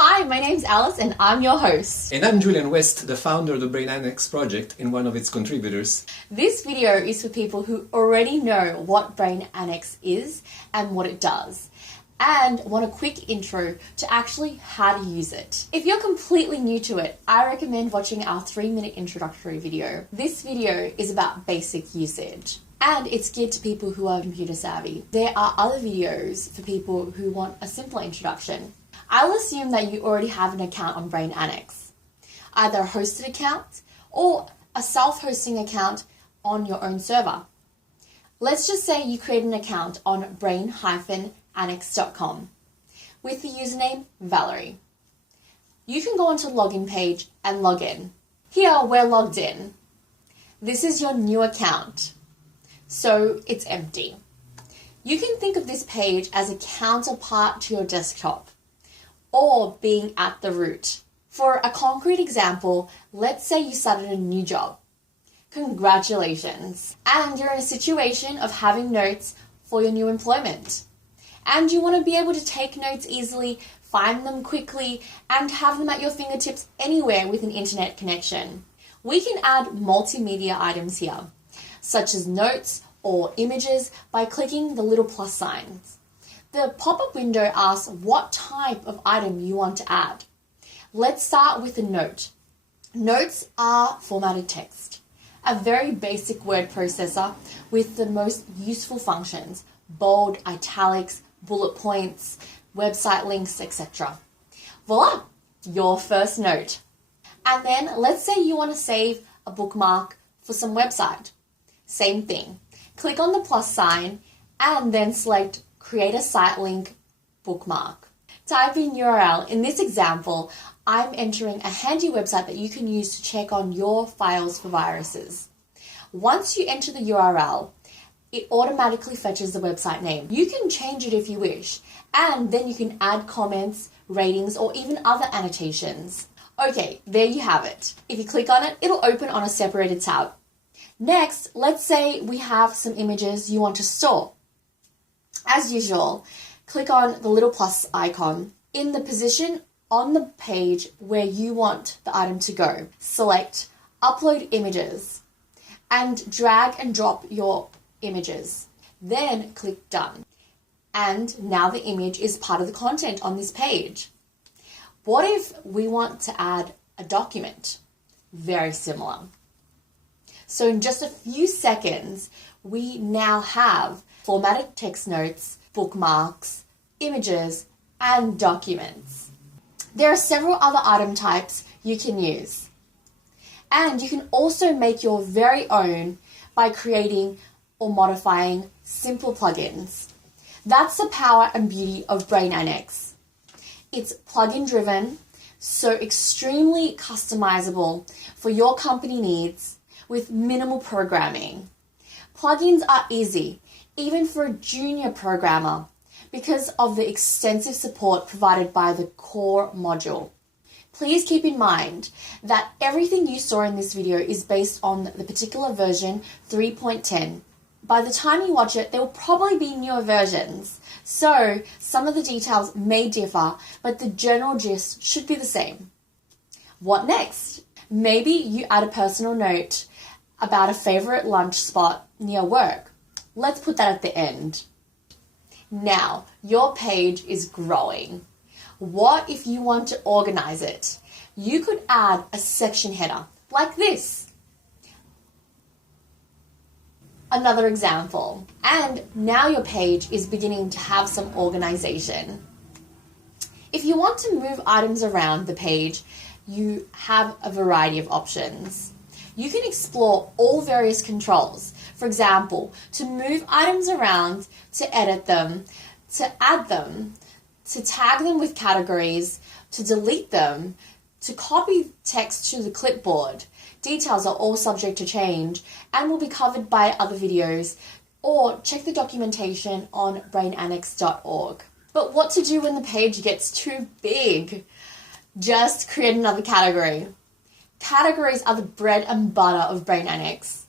Hi, my name's Alice and I'm your host. And I'm Julian West, the founder of the Brain Annex project and one of its contributors. This video is for people who already know what Brain Annex is and what it does, and want a quick intro to actually how to use it. If you're completely new to it, I recommend watching our 3-minute introductory video. This video is about basic usage, and it's geared to people who are computer savvy. There are other videos for people who want a simpler introduction. I'll assume that you already have an account on Brain Annex, either a hosted account or a self-hosting account on your own server. Let's just say you create an account on Brain-Annex.org with the username Valerie. You can go onto the login page and log in. Here we're logged in. This is your new account, so it's empty. You can think of this page as a counterpart to your desktop, or being at the root. For a concrete example, let's say you started a new job. Congratulations! And you're in a situation of having notes for your new employment. And you want to be able to take notes easily, find them quickly, and have them at your fingertips anywhere with an internet connection. We can add multimedia items here, such as notes or images, by clicking the little plus signs. The pop-up window asks what type of item you want to add. Let's start with a note. Notes are formatted text, a very basic word processor with the most useful functions: bold, italics, bullet points, website links, etc. Voila, your first note. And then let's say you want to save a bookmark for some website. Same thing. Click on the plus sign and then select Create a Site Link Bookmark. Type in URL. In this example, I'm entering a handy website that you can use to check on your files for viruses. Once you enter the URL, it automatically fetches the website name. You can change it if you wish, and then you can add comments, ratings, or even other annotations. Okay, there you have it. If you click on it, it'll open on a separated tab. Next, let's say we have some images you want to store. As usual, click on the little plus icon. In the position on the page where you want the item to go, select Upload Images and drag and drop your images. Then click Done. And now the image is part of the content on this page. What if we want to add a document? Very similar. So in just a few seconds, we now have formatted text notes, bookmarks, images, and documents. There are several other item types you can use. And you can also make your very own by creating or modifying simple plugins. That's the power and beauty of Brain Annex. It's plugin driven, so extremely customizable for your company needs with minimal programming. Plugins are easy, even for a junior programmer, because of the extensive support provided by the core module. Please keep in mind that everything you saw in this video is based on the particular version 3.10. By the time you watch it, there will probably be newer versions, so some of the details may differ, but the general gist should be the same. What next? Maybe you add a personal note about a favorite lunch spot near work. Let's put that at the end. Now, your page is growing. What if you want to organize it? You could add a section header like this. Another example. And now your page is beginning to have some organization. If you want to move items around the page, you have a variety of options. You can explore all various controls. For example, to move items around, to edit them, to add them, to tag them with categories, to delete them, to copy text to the clipboard. Details are all subject to change and will be covered by other videos, or check the documentation on BrainAnnex.org. But what to do when the page gets too big? Just create another category. Categories are the bread and butter of Brain Annex.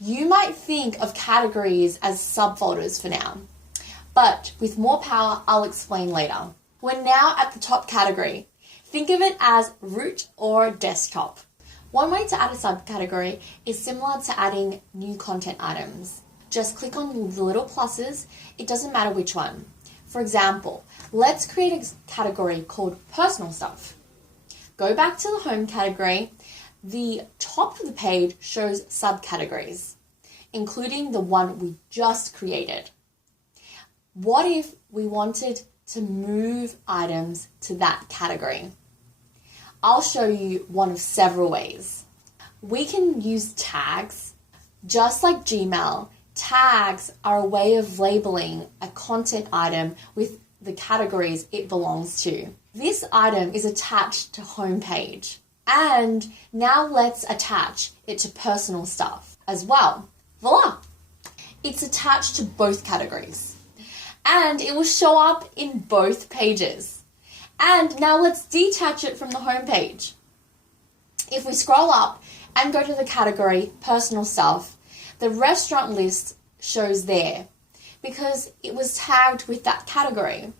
You might think of categories as subfolders for now, but with more power, I'll explain later. We're now at the top category. Think of it as root or desktop. One way to add a subcategory is similar to adding new content items. Just click on the little pluses, it doesn't matter which one. For example, let's create a category called personal stuff. Go back to the home category. The top of the page shows subcategories, including the one we just created. What if we wanted to move items to that category? I'll show you one of several ways. We can use tags. Just like Gmail, tags are a way of labeling a content item with the categories it belongs to. This item is attached to homepage. And now let's attach it to personal stuff as well. Voila! It's attached to both categories. And it will show up in both pages. And now let's detach it from the home page. If we scroll up and go to the category personal stuff, the restaurant list shows there because it was tagged with that category.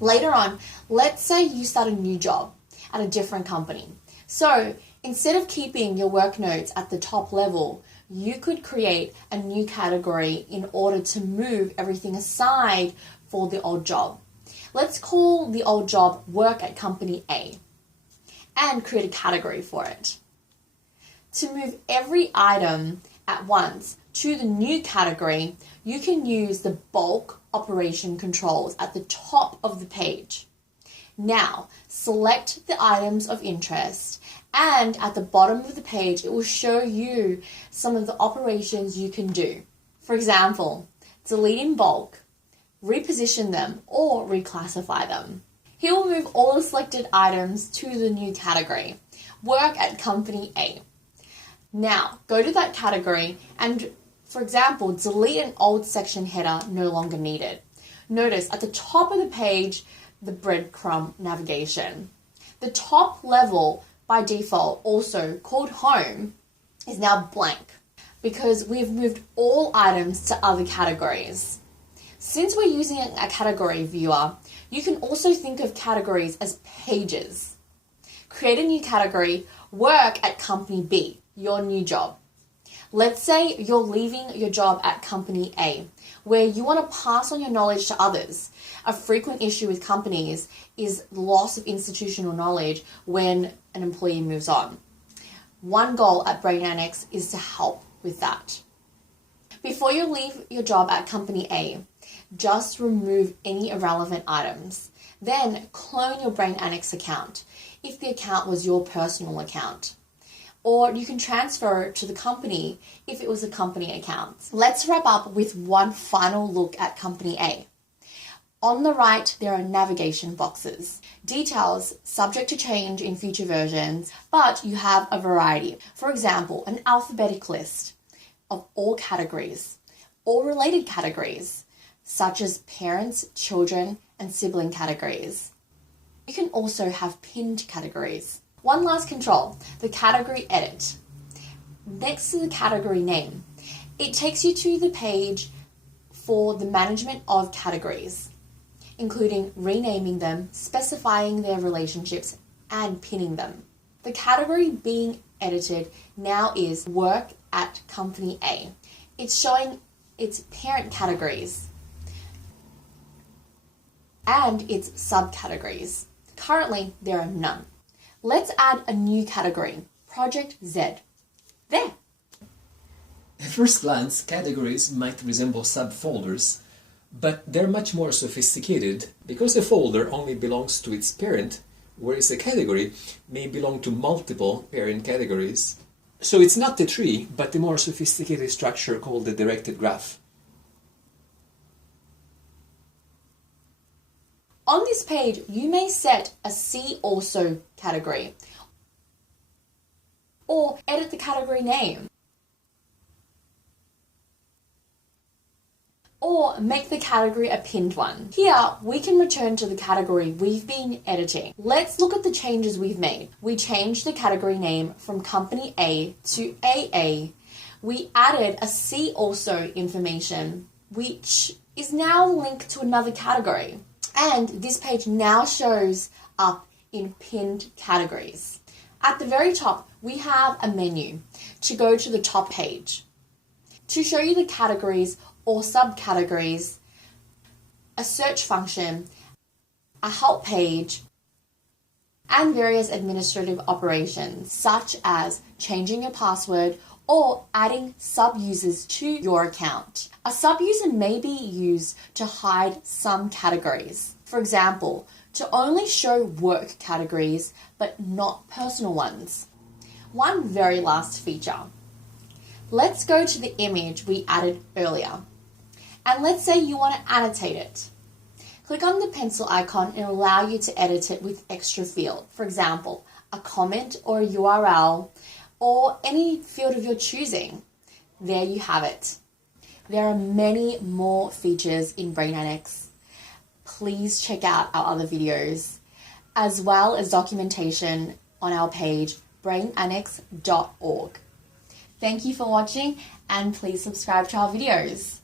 Later on, let's say you start a new job at a different company. So instead of keeping your work notes at the top level, you could create a new category in order to move everything aside for the old job. Let's call the old job Work at Company A and create a category for it. To move every item at once to the new category, you can use the bulk operation controls at the top of the page. Now, select the items of interest, and at the bottom of the page, it will show you some of the operations you can do. For example, delete in bulk, reposition them, or reclassify them. He will move all the selected items to the new category, Work at Company A. Now, go to that category and, for example, delete an old section header no longer needed. Notice at the top of the page, the breadcrumb navigation. The top level, by default, also called Home, is now blank because we've moved all items to other categories. Since we're using a category viewer, you can also think of categories as pages. Create a new category, Work at Company B, your new job. Let's say you're leaving your job at Company A, where you want to pass on your knowledge to others. A frequent issue with companies is loss of institutional knowledge when an employee moves on. One goal at Brain Annex is to help with that. Before you leave your job at Company A, just remove any irrelevant items. Then clone your Brain Annex account if the account was your personal account. Or you can transfer it to the company if it was a company account. Let's wrap up with one final look at Company A. On the right, there are navigation boxes. Details subject to change in future versions, but you have a variety. For example, an alphabetic list of all categories, all related categories, such as parents, children, and sibling categories. You can also have pinned categories. One last control, the category edit. Next to the category name, it takes you to the page for the management of categories, including renaming them, specifying their relationships, and pinning them. The category being edited now is Work at Company A. It's showing its parent categories and its subcategories. Currently, there are none. Let's add a new category, Project Z. There! At first glance, categories might resemble subfolders, but they're much more sophisticated because a folder only belongs to its parent, whereas a category may belong to multiple parent categories. So it's not the tree, but the more sophisticated structure called the directed graph. On this page, you may set a See Also category or edit the category name or make the category a pinned one. Here, we can return to the category we've been editing. Let's look at the changes we've made. We changed the category name from Company A to AA. We added a See Also information, which is now linked to another category. And this page now shows up in pinned categories. At the very top, we have a menu to go to the top page. To show you the categories or subcategories, a search function, a help page, and various administrative operations such as changing your password or adding sub-users to your account. A sub-user may be used to hide some categories. For example, to only show work categories but not personal ones. One very last feature. Let's go to the image we added earlier. And let's say you want to annotate it. Click on the pencil icon and allow you to edit it with extra field. For example, a comment or a URL or any field of your choosing. There you have it. There are many more features in BrainAnnex. Please check out our other videos, as well as documentation on our page, BrainAnnex.org. Thank you for watching and please subscribe to our videos.